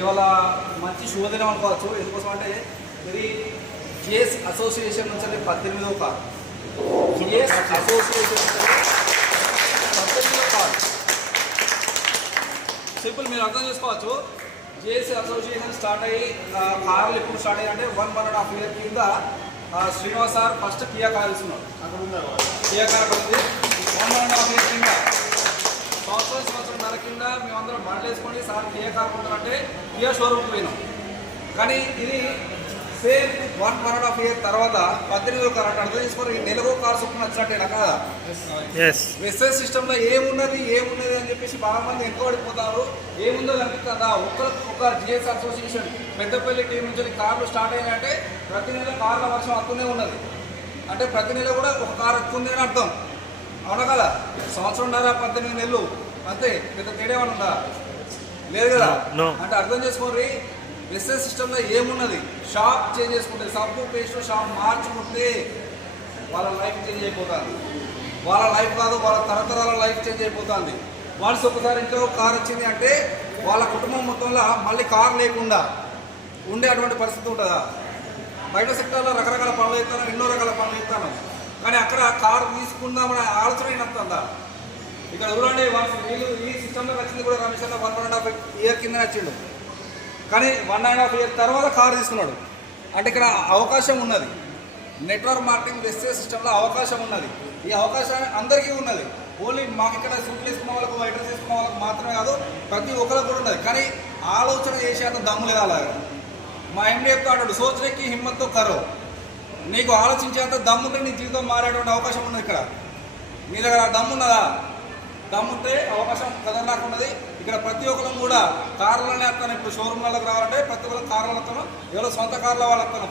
ఇవాళ మంచి శుభదినం అనుకోవచ్చు. ఎందుకోసం అంటే ఇది జిఎస్ అసోసియేషన్ నుంచి 18వ కార్డు. జిఎస్ అసోసియేషన్ నుంచి 18వ కార్డు. సింపుల్ మీరు అర్థం చేసుకోవచ్చు. జిఎస్ అసోసియేషన్ స్టార్ట్ అయ్యి కార్లు ఎప్పుడు స్టార్ట్ అయ్యి అంటే 1.5 year కింద Srinivas sir first Kia car ఇస్తున్నారు. కియా కార్ ఉంది 1.5 year కింద సంవత్సరం కింద మేమందరం బండ్లు వేసుకొని సార్ కియా కార్ కొంటారంటే కియా షోరూమ్కి పోయినాం. కానీ ఇది సేమ్ 1.5 year తర్వాత 18వ కార్ అంటే అర్థం చేసుకొని నెలకు కార్ చొప్పున వచ్చినట్టేనా కదా. వెస్టర్న్ సిస్టంలో ఏమున్నది అని చెప్పేసి బాగా మంది వెనుకబడిపోతారు. ఏముందో కనిపిస్తుందా? ఒక జిఎస్ అసోసియేషన్ పెద్దపల్లి టీం నుంచి కార్లు స్టార్ట్ అయినాయంటే ప్రతి నెల కార్ల వర్షం వస్తూనే ఉన్నది. అంటే ప్రతి నెల కూడా ఒక కార్ వస్తుంది అని అర్థం, అవునా కదా. 1.5-18 నెలలు అంతే, పెద్ద తేడా ఏమైనా ఉందా? లేదు కదా. అంటే అర్థం చేసుకోండి, వెస్టర్న్ సిస్టంలో ఏమున్నది, షాప్ చేంజ్ చేసుకుంటే సబ్బు పేస్ట్ షాప్ మార్చుకుంటే వాళ్ళ లైఫ్ చేంజ్ అయిపోతుంది. వాళ్ళ లైఫ్ కాదు, వాళ్ళ తరతరాల లైఫ్ చేంజ్ అయిపోతుంది. వన్స్ ఒకసారి ఇంట్లో కార్ వచ్చింది అంటే వాళ్ళ కుటుంబం మొత్తంలో మళ్ళీ కార్ లేకుండా ఉండే అటువంటి పరిస్థితి ఉంటుందా? బయట సెక్టార్లో రకరకాల పనులు చేస్తాను, ఎన్నో రకాల పనులు చేస్తాను, కానీ అక్కడ కారు తీసుకుందామనే ఆలోచన అయినంతుందా? ఇక్కడ చూడండి, వీళ్ళు ఈ సిస్టంలో వచ్చింది కూడా రమేష్ అన్న 1.5 year కింద వచ్చిండు, కానీ 1.5 year తర్వాత కారు తీసుకున్నాడు. అంటే ఇక్కడ అవకాశం ఉన్నది. నెట్వర్క్ మార్కెటింగ్ వెస్టర్న్ సిస్టంలో అవకాశం ఉన్నది. ఈ అవకాశం అందరికీ ఉన్నది. ఓన్లీ మాకు ఇక్కడ సూట్లు తీసుకున్న వాళ్ళకు, ఐటమ్స్ తీసుకున్న వాళ్ళకి మాత్రమే కాదు, ప్రతి ఒక్కరికి కూడా ఉన్నది. కానీ ఆలోచన చేసేంత దమ్ము లేదు. అలాగే మా ఎండి చెప్తా అంటాడు, సోచనకి హిమ్మత్తో కరో. నీకు ఆలోచించేంత దమ్ముంటే నీ జీవితం మారేటువంటి అవకాశం ఉన్నది. ఇక్కడ మీ దగ్గర దమ్మున్నదా? దమ్ముంటే అవకాశం ఖతర్నాక్ ఉన్నది. ఇక్కడ ప్రతి ఒక్కరు కూడా కార్లనే వస్తాను. ఇప్పుడు షోరూమ్లకు రావాలంటే ప్రతి ఒక్కరు కార్లు వస్తాను, ఎవరో సొంత కార్ల వాళ్ళు వస్తాను.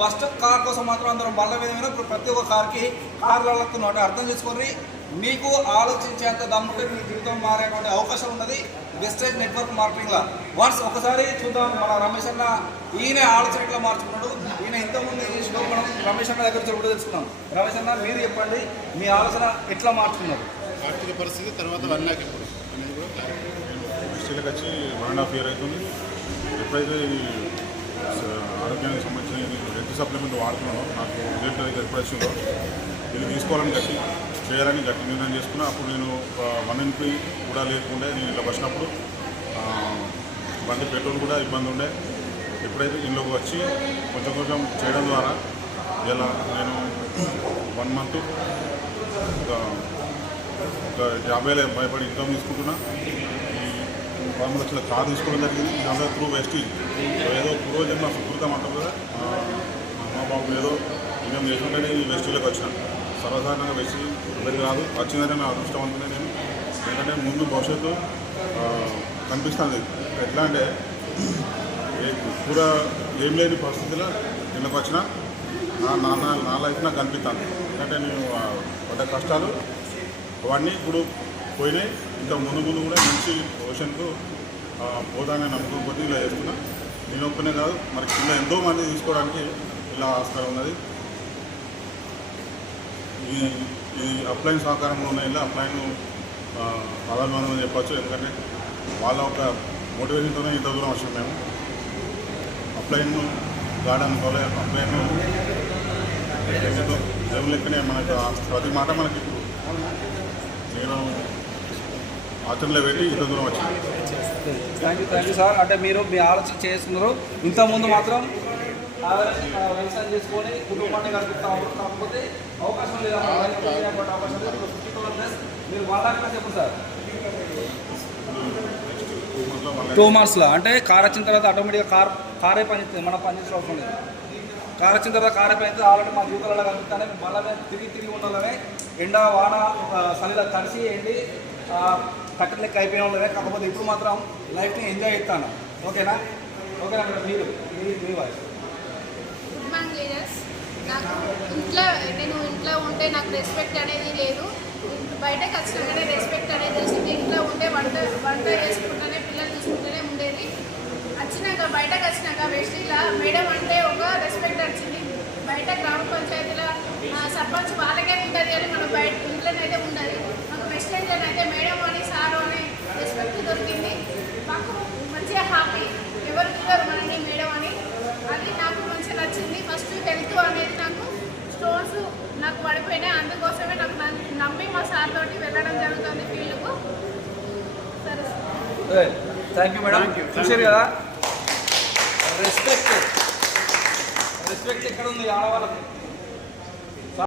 ఫస్ట్ కార్ కోసం మాత్రం అందరం బళ్ళ మీద ఇప్పుడు ప్రతి ఒక్క కార్కి కార్లు వస్తున్నాం. అంటే అర్థం చేసుకొని నీకు ఆలోచించేంత దమ్ముంటే నీ జీవితం మారేటువంటి అవకాశం ఉన్నది వెస్టేజ్ నెట్వర్క్ మార్కెటింగ్లో. వన్స్ ఒకసారి చూద్దాం. మన రమేష్ అన్న ఈయన ఆలోచన ఎట్లా మార్చుకున్నాడు, ఈయన ఇంతకుముందు ఏం చేసినా మనం రమేష్ అన్న దగ్గర కూడా తెలుసుకున్నాం. రమేష్ అన్న మీరు చెప్పండి, మీ ఆలోచన ఎట్లా మార్చుకున్నారు? ఆర్థిక పరిస్థితి తర్వాత వన్నాక ఇప్పుడు అనేది కూడా ఇండస్ట్రీలకు వచ్చి 1.5 year అవుతుంది. ఎప్పుడైతే ఆరోగ్యానికి సంబంధించిన హెల్త్ సప్లిమెంట్ వాడుతున్నానో, నాకు రిజల్ట్ అయితే ఎప్పుడు వచ్చిందో దీన్ని తీసుకోవాలని చేయాలని గట్టి నిర్ణయం చేసుకున్నా. అప్పుడు నేను 1 NP కూడా లేకుండే నేను ఇలా వచ్చినప్పుడు బండి పెట్రోల్ కూడా ఇబ్బంది ఉండే. ఎప్పుడైతే ఇంట్లోకి వచ్చి కొంచెం చేయడం ద్వారా ఇలా నేను 1 month ఒక 50,000 భయపడి ఇన్కమ్ తీసుకుంటున్నా. ఈ 10 లక్షల కార్ తీసుకోవడం జరిగింది. ఇదంతా త్రూ వెస్టీజ్. ఏదో పూర్వజన్మ సుకృతం అంటారు కదా, మా బాబు ఏదో ఇన్కమ్ చేసుకుంటే ఈ వెస్టీజ్లోకి వచ్చిన. సర్వసాధారణంగా వెస్టీజ్ అందరికీ రాదు, వచ్చిందంటే నా అదృష్టవంతునే నేను. ఎందుకంటే ముందు భవిష్యత్తు కనిపిస్తుంది. ఎట్లా అంటే పూరా ఏం లేని పరిస్థితిలో ఇళ్ళకి వచ్చిన నా లైఫ్ నాకు కనిపిస్తాను. ఎందుకంటే నేను పడ్డ కష్టాలు అవన్నీ ఇప్పుడు పోయినాయి. ఇంకా ముందు కూడా మంచి ఓషన్కు పోదాన్ని నమ్మకం కొద్ది ఇలా చేస్తున్నా. నేను ఒక్కనే కాదు, మరి కింద ఎంతో మంది తీసుకోవడానికి ఇలా ఆస్కారం ఉన్నది. ఈ అప్లైన్ సహకారంలో ఉన్న ఇలా అప్లైన్ ఆధారబంధం చెప్పచ్చు. ఎందుకంటే వాళ్ళ ఒక మోటివేషన్తోనే ఇంత దూరం వచ్చాం మేము. అప్లైన్ గార్డెన్ అప్లైన్ దేవుని లెక్కనే మనకు ప్రతి మాట మనకి ఇప్పుడు నేను ఆచరణలో పెట్టి ఇంత దూరం వచ్చింది. Thank you sir. అంటే మీరు మీ ఆలోచన చేస్తున్నారు. ఇంతకుముందు మాత్రం వ్యవసాయం చేసుకొని కుటుంబాన్ని గడుపుతాము. కాకపోతే అవకాశం లేదు, అవకాశం లేదు. 50,000 మీరు 1 lakh చెప్పండి సార్. 2 monthsలో అంటే కార్ వచ్చిన తర్వాత ఆటోమేటిక్గా కారే పనిచేస్తుంది. మనం పనిచేసిన అవసరం లేదు. కార్ వచ్చిన తర్వాత కారే పనిచేస్తే ఆల్రెడీ మా జీవితాలలో కనిపిస్తానే మళ్ళీ తిరిగి ఉండాలనే ఎండ వాన చలిలో తడిసి ఎండి కట్టెల లెక్క అయిపోయిన వాళ్ళనే. కాకపోతే ఇప్పుడు మాత్రం లైఫ్ని ఎంజాయ్ చేస్తాను. ఓకేనా మేడం? మీ వాయిస్. Good morning leaders. నాకు ఇంట్లో ఉంటే నాకు రెస్పెక్ట్ అనేది లేదు. బయటకు వచ్చినాకనే రెస్పెక్ట్ అనేది తెలిసింది. ఇంట్లో ఉంటే వంట చేసుకుంటూనే పిల్లలు చూసుకుంటూనే ఉండేది. బయటకు వచ్చినాక వెస్టీజ్లో మేడం అంటే ఒక రెస్పెక్ట్ వచ్చింది. బయట గ్రామ పంచాయతీలో సర్పంచ్ వాళ్ళకే ఉంటుంది అని మనం బయట ఇంట్లోనైతే ఉండదు. మాకు వెస్టేజ్లో అయితే మేడం అని సారు అని రెస్పెక్ట్ దొరికింది. మాకు మంచిగా హ్యాపీ. చెప్తారు మనని మేడం అని, అది నాకు మంచిగా నచ్చింది. ఫస్ట్ హెల్త్ అనేది నాకు స్టోన్స్ నాకు పడిపోయినాయి, అందుకోసమే నాకు నమ్మి మా సార్ తోటి వెళ్ళడం జరుగుతుంది ఫీల్డ్కు. సరే థ్యాంక్ యూ మేడం. చూసారు కదా, రెస్పెక్ట్ ఎక్కడ ఉంది ఆడవాళ్ళకి.